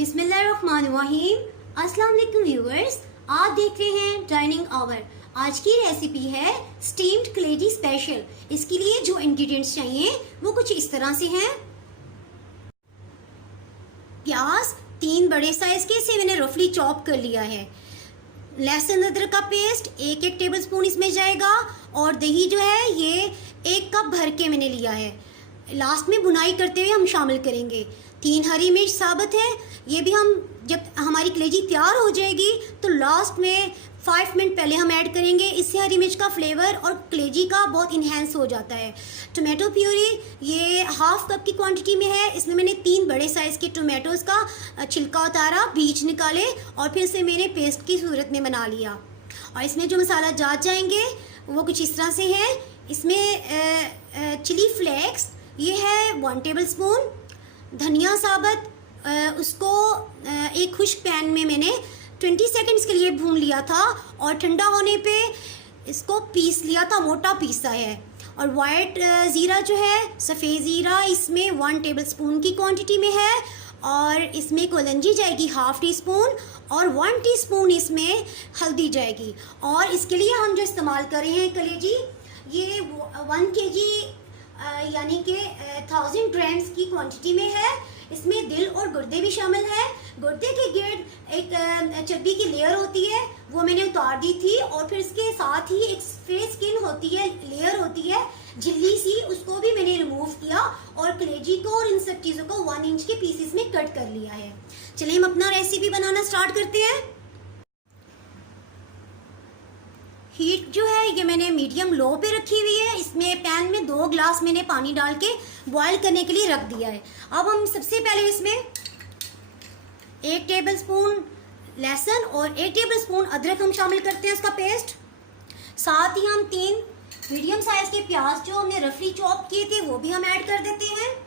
बिस्मिल्लाहिर्रहमानिर्रहीम। अस्सलाम वालेकुम व्यूअर्स, आप देख रहे हैं डाइनिंग आवर। आज की रेसिपी है स्टीम्ड कलेजी स्पेशल। इसके लिए जो इंग्रेडिएंट्स चाहिए वो कुछ इस तरह से हैं। प्याज 3 बड़े साइज के, इसे मैंने रफली चॉप कर लिया है। लहसुन अदरक का पेस्ट 1 टेबल स्पून इसमें जाएगा। और दही जो है ये 1 कप भर के मैंने लिया है। लास्ट में भुनाई करते हुए हम शामिल करेंगे। 3 हरी मिर्च साबुत है, ये भी हम जब हमारी कलेजी तैयार हो जाएगी तो लास्ट में 5 मिनट पहले हम ऐड करेंगे। इससे हरी मिर्च का फ्लेवर और कलेजी का बहुत इन्हेंस हो जाता है। टोमेटो प्यूरी ये हाफ कप की क्वांटिटी में है। इसमें मैंने 3 बड़े साइज़ के टोमेटोज़ का छिलका उतारा, बीज निकाले और फिर से मैंने पेस्ट की सूरत में बना लिया। और इसमें जो मसाला जात जाएंगे वो कुछ इस तरह से है। इसमें चिली फ्लेक्स ये है 1 टेबल स्पून। धनिया साबुत उसको एक खुश्क पैन में मैंने 20 सेकंड्स के लिए भून लिया था और ठंडा होने पे इसको पीस लिया था, मोटा पीसा है। और वाइट ज़ीरा जो है, सफ़ेद ज़ीरा, इसमें 1 टेबल स्पून की क्वांटिटी में है। और इसमें कलौंजी जाएगी हाफ़ टी स्पून और 1 टीस्पून इसमें हल्दी जाएगी। और इसके लिए हम जो इस्तेमाल कर रहे हैं कलेजी, ये 1 केजी यानी कि 1000 ग्राम्स की क्वांटिटी में है। इसमें दिल और गुर्दे भी शामिल है। गुर्दे के गिर्द एक चर्बी की लेयर होती है, वो मैंने उतार दी थी। और फिर इसके साथ ही एक फेस स्किन होती है, लेयर होती है झिल्ली सी, उसको भी मैंने रिमूव किया और कलेजी को और इन सब चीज़ों को 1 इंच के पीसेस में कट कर लिया है। चलिए हम अपना रेसिपी बनाना स्टार्ट करते हैं। हीट जो है ये मैंने मीडियम लो पे रखी हुई है। इसमें पैन में 2 ग्लास मैंने पानी डाल के बॉईल करने के लिए रख दिया है। अब हम सबसे पहले इसमें 1 टेबल स्पून लहसुन और 1 टेबल स्पून अदरक हम शामिल करते हैं, उसका पेस्ट। साथ ही हम 3 मीडियम साइज के प्याज जो हमने रफली चॉप किए थे वो भी हम ऐड कर देते हैं।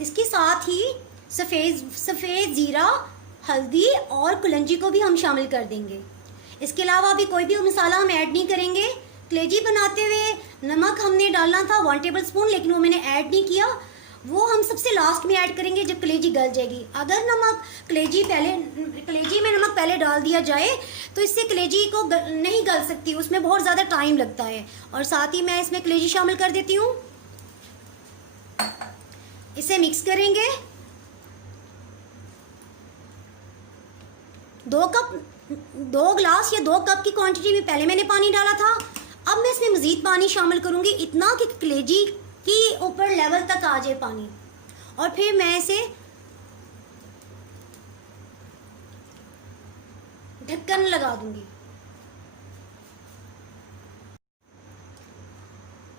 इसके साथ ही सफ़ेद ज़ीरा, हल्दी और कलौंजी को भी हम शामिल कर देंगे। इसके अलावा अभी कोई भी मसाला हम ऐड नहीं करेंगे। कलेजी बनाते हुए नमक हमने डालना था 1 टेबल स्पून, लेकिन वो मैंने ऐड नहीं किया। वो हम सबसे लास्ट में ऐड करेंगे जब कलेजी गल जाएगी। अगर कलेजी में नमक पहले डाल दिया जाए तो इससे कलेजी को नहीं गल सकती, उसमें बहुत ज़्यादा टाइम लगता है। और साथ ही मैं इसमें कलेजी शामिल कर देती हूँ। इसे मिक्स करेंगे। 2 ग्लास या 2 कप की क्वांटिटी में पहले मैंने पानी डाला था। अब मैं इसमें मज़ीद पानी शामिल करूंगी, इतना कि कलेजी की ऊपर लेवल तक आ जाए पानी। और फिर मैं इसे ढक्कन लगा दूंगी।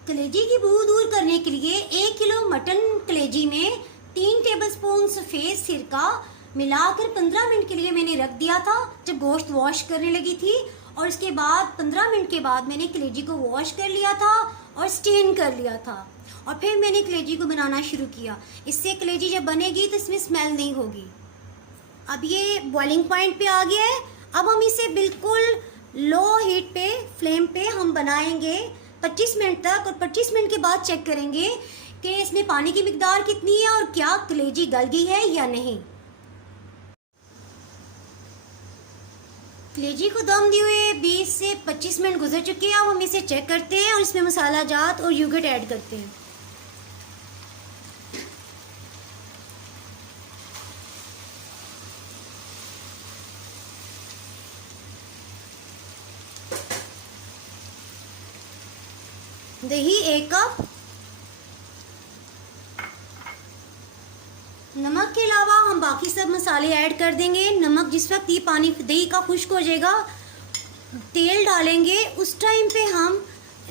कलेजी की बू दूर करने के लिए 1 किलो मटन कलेजी में 3 टेबलस्पून सफ़ेद सिरका मिलाकर 15 मिनट के लिए मैंने रख दिया था, जब गोश्त वॉश करने लगी थी। और इसके बाद 15 मिनट के बाद मैंने कलेजी को वॉश कर लिया था और स्टेन कर लिया था। और फिर मैंने कलेजी को बनाना शुरू किया। इससे कलेजी जब बनेगी तो इसमें स्मेल नहीं होगी। अब ये बॉइलिंग पॉइंट पे आ गया है। अब हम इसे बिल्कुल लो हीट पे, फ्लेम पे हम बनाएंगे 25 मिनट तक। और 25 मिनट के बाद चेक करेंगे कि इसमें पानी की मिकदार कितनी है और क्या कलेजी गल गई है या नहीं। कलेजी को दम दिए हुए 20 से 25 मिनट गुजर चुके हैं। अब हम इसे चेक करते हैं और इसमें मसाला जात और योगर्ट ऐड करते हैं। दही 1 कप। नमक के अलावा हम बाकी सब मसाले ऐड कर देंगे। नमक जिस वक्त ये पानी दही का खुश्क हो जाएगा, तेल डालेंगे, उस टाइम पे हम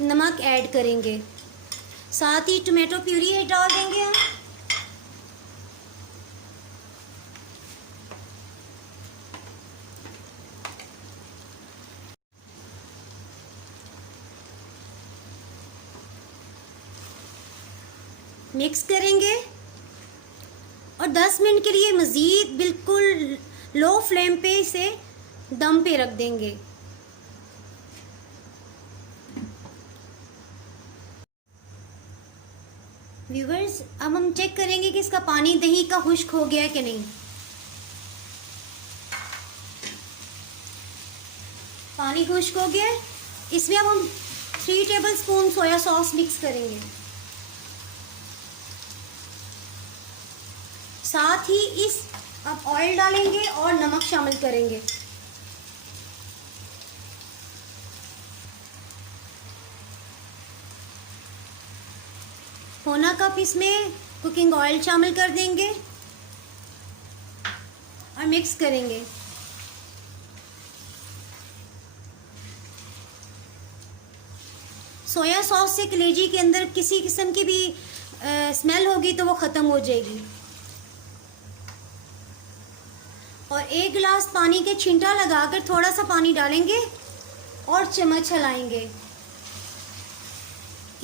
नमक ऐड करेंगे। साथ ही टोमेटो प्यूरी डाल देंगे हम। मिक्स करेंगे और 10 मिनट के लिए मज़ीद बिल्कुल लो फ्लेम पे इसे दम पे रख देंगे। व्यूवर्स, अब हम चेक करेंगे कि इसका पानी दही का खुश्क हो गया है कि नहीं। पानी खुश्क हो गया है। इसमें अब हम 3 टेबलस्पून सोया सॉस मिक्स करेंगे। साथ ही इस अब ऑयल डालेंगे और नमक शामिल करेंगे। पौना कप इसमें कुकिंग ऑयल शामिल कर देंगे और मिक्स करेंगे। सोया सॉस से कलेजी के अंदर किसी किस्म की भी स्मेल होगी तो वो ख़त्म हो जाएगी। और 1 गिलास पानी के छींटा लगाकर थोड़ा सा पानी डालेंगे और चम्मच हिलाएंगे।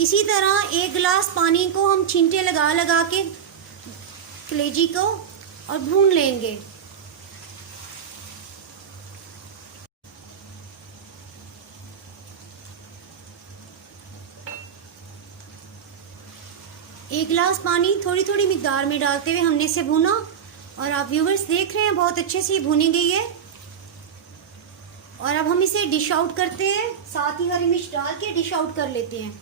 इसी तरह 1 गिलास पानी को हम छींटे लगा लगा के कलेजी को और भून लेंगे। एक गिलास पानी थोड़ी थोड़ी मिकदार में डालते हुए हमने इसे भूना और आप व्यूवर्स देख रहे हैं बहुत अच्छे से ये भुनी गई है। और अब हम इसे डिश आउट करते हैं, साथ ही हरी मिर्च डाल के डिश आउट कर लेते हैं।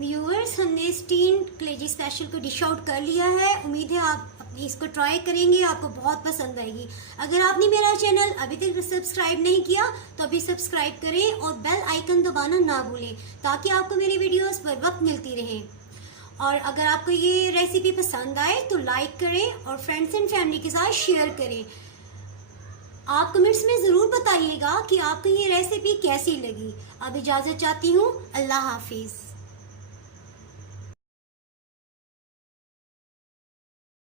व्यूअर्स, हमने स्टीम्ड कलेजी स्पेशल को डिश आउट कर लिया है। उम्मीद है आप इसको ट्राई करेंगे, आपको बहुत पसंद आएगी। अगर आपने मेरा चैनल अभी तक सब्सक्राइब नहीं किया तो अभी सब्सक्राइब करें और बेल आइकन दबाना ना भूलें ताकि आपको मेरी वीडियोस पर वक्त मिलती रहे। और अगर आपको ये रेसिपी पसंद आए तो लाइक करें और फ्रेंड्स एंड फैमिली के साथ शेयर करें। आप कमेंट्स में ज़रूर बताइएगा कि आपको ये रेसिपी कैसी लगी। अब इजाज़त चाहती हूँ। अल्लाह हाफिज़।